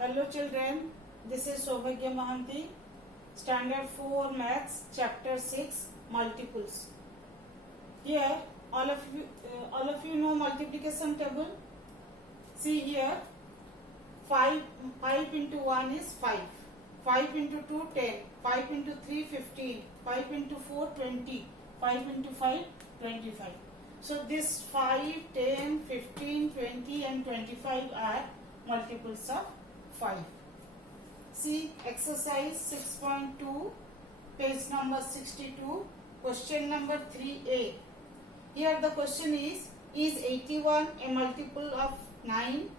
Hello children, this is Sobhagya Mahanti, Standard 4 Maths, Chapter 6, Multiples. Here, all of you know multiplication table. See here, 5 into 1 is 5, 5 into 2 10, 5 into 3 15, 5 into 4 20, 5 into 5 25. So this 5, 10, 15, 20 and 25 are multiples of 5. See exercise 6.2, page number 62, question number 3a. Here the question is 81 a multiple of 9?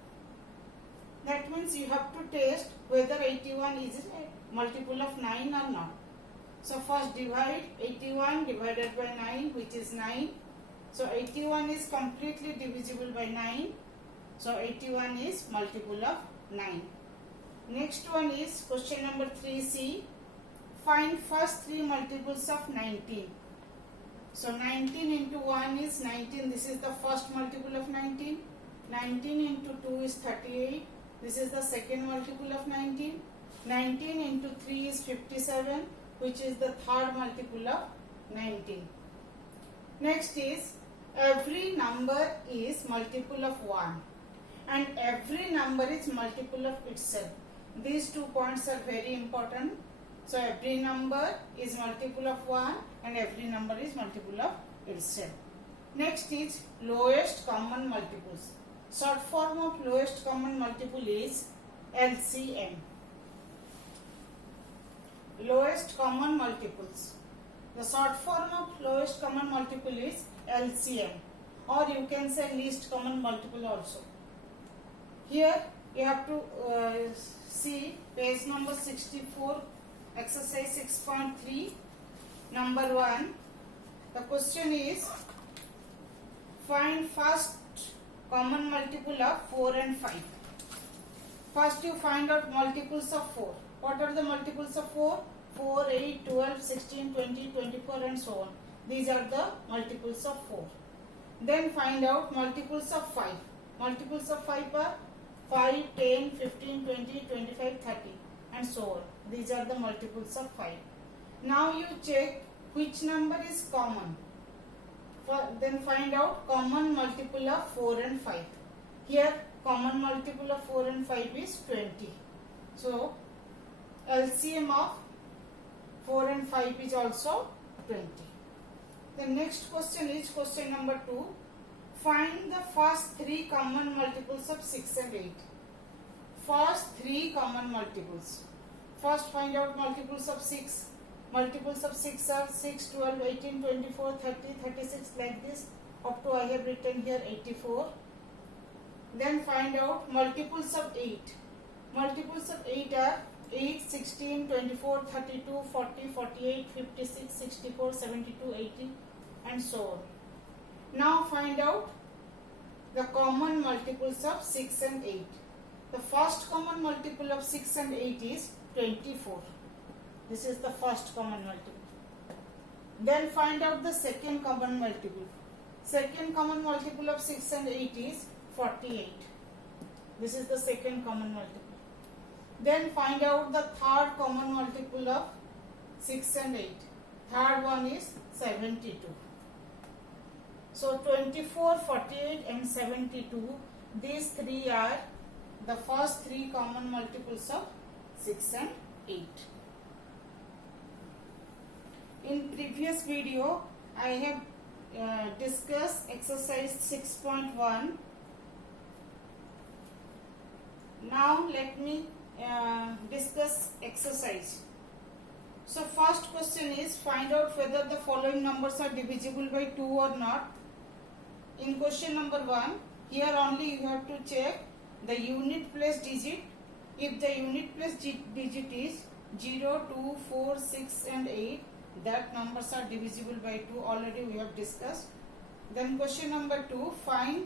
That means you have to test whether 81 is a multiple of 9 or not. So first divide 81 divided by 9, which is 9. So 81 is completely divisible by 9. So 81 is multiple of 9. Next one is question number 3c. Find first three multiples of 19. So 19 into 1 is 19. This is the first multiple of 19. 19 into 2 is 38. This is the second multiple of 19. 19 into 3 is 57, which is the third multiple of 19. Next is every number is multiple of 1 and every number is multiple of itself. These 2 points are very important. So every number is multiple of 1 and every number is multiple of itself. Next is lowest common multiples. Short form of lowest common multiple is LCM. Lowest common multiples. The short form of lowest common multiple is LCM, or you can say least common multiple also. Here you have to see page number 64, exercise 6.3, number 1. The question is find first common multiple of 4 and 5. First you find out multiples of 4. What are the multiples of 4? 4, 8, 12, 16, 20, 24 and so on. These are the multiples of 4. Then find out multiples of 5. Multiples of 5 are 5, 10, 15, 20, 25, 30 and so on. These are the multiples of 5. Now you check which number is common. Then find out common multiple of 4 and 5. Here common multiple of 4 and 5 is 20. So LCM of 4 and 5 is also 20. The next question is question number 2. Find the first three common multiples of 6 and 8. First three common multiples. First find out multiples of 6. Multiples of 6 are 6, 12, 18, 24, 30, 36 like this. Up to I have written here 84. Then find out multiples of 8. Multiples of 8 are 8, 16, 24, 32, 40, 48, 56, 64, 72, 80 and so on. Now find out the common multiples of 6 and 8. The first common multiple of 6 and 8 is 24. This is the first common multiple. Then find out the second common multiple. Second common multiple of 6 and 8 is 48. This is the second common multiple. Then find out the third common multiple of 6 and 8. Third one is 72. So 24, 48 and 72, these three are the first three common multiples of 6 and 8. In previous video, I have discussed exercise 6.1. Now let me discuss exercise. So first question is find out whether the following numbers are divisible by 2 or not. In question number 1, here only you have to check the unit place digit. If the unit place digit is 0, 2, 4, 6 and 8, that numbers are divisible by 2. Already we have discussed. Then question number 2, find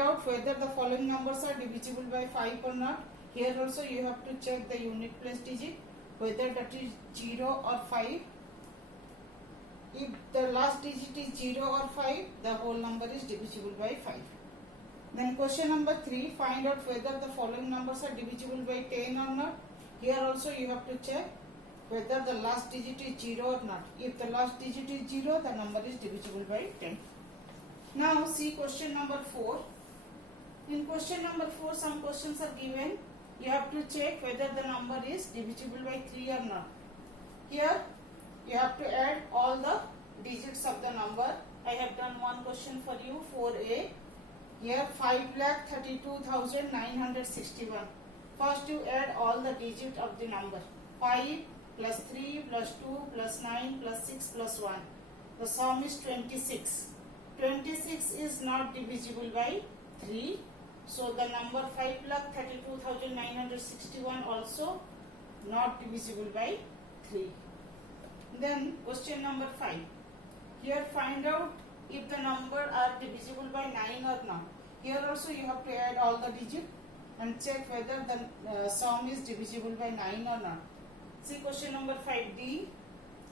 out whether the following numbers are divisible by 5 or not. Here also you have to check the unit place digit, whether that is 0 or 5. If the last digit is 0 or 5, the whole number is divisible by 5. Then question number 3, find out whether the following numbers are divisible by 10 or not. Here also you have to check whether the last digit is 0 or not. If the last digit is 0, the number is divisible by 10. Now see question number 4. In question number 4, some questions are given. You have to check whether the number is divisible by 3 or not. Here you have to add all the digits of the number. I have done one question for you, 4a. Here 5,32,961. First you add all the digits of the number. 5 plus 3 plus 2 plus 9 plus 6 plus 1. The sum is 26. 26 is not divisible by 3. So the number 5,32,961 also not divisible by 3. Then question number 5. Here find out if the number are divisible by 9 or not. Here also you have to add all the digits and check whether the sum is divisible by 9 or not. See question number 5D.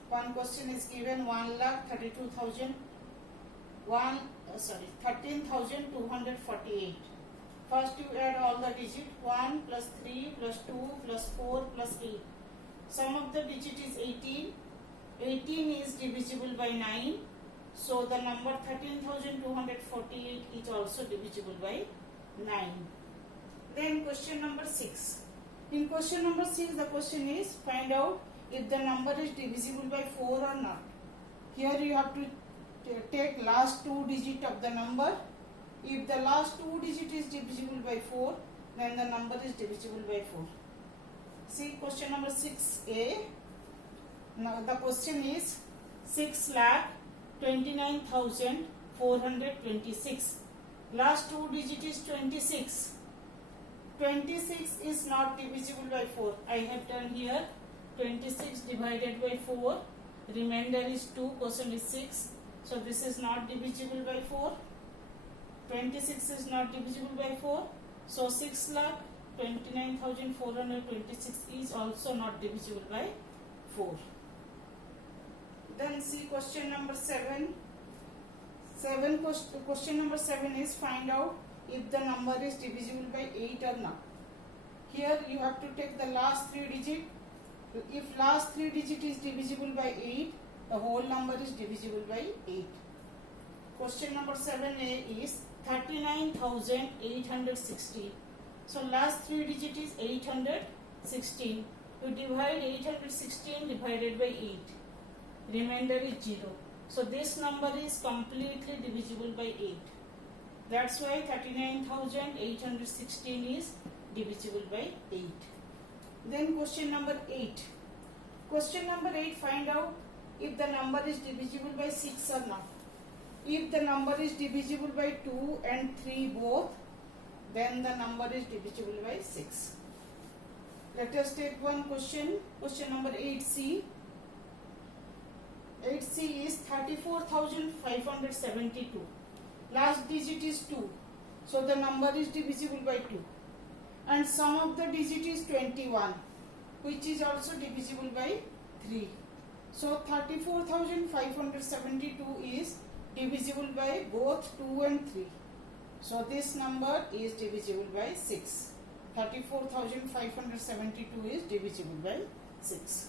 One question is given 13,248. First you add all the digits 1 plus 3 plus 2 plus 4 plus 8. Sum of the digit is 18. 18 is divisible by 9. So the number 13,248 is also divisible by 9. Then question number 6. In question number 6, the question is find out if the number is divisible by 4 or not. Here you have to take last 2 digits of the number. If the last 2 digits is divisible by 4, then the number is divisible by 4. See question number 6a. Now the question is 6,29,426. Last 2 digits is 26. 26 is not divisible by 4. I have done here 26 divided by 4. Remainder is 2. Question is 6. So this is not divisible by 4. 26 is not divisible by 4. So 6,29,426 is also not divisible by 4. Then see question number 7. Question number 7 is find out if the number is divisible by 8 or not. Here you have to take the last 3 digits. If last 3 digits is divisible by 8, the whole number is divisible by 8. Question number 7a is 39,816. So last 3 digits is 816. You divide 816 divided by 8. Remainder is 0. So this number is completely divisible by 8. That's why 39,816 is divisible by 8. Then question number 8. Question number 8, find out if the number is divisible by 6 or not. If the number is divisible by 2 and 3 both, then the number is divisible by 6. Let us take one question. Question number 8C. 8C is 34,572. Last digit is 2. So the number is divisible by 2. And sum of the digit is 21, which is also divisible by 3. So 34,572 is divisible by both 2 and 3. So this number is divisible by 6. 34,572 is divisible by 6.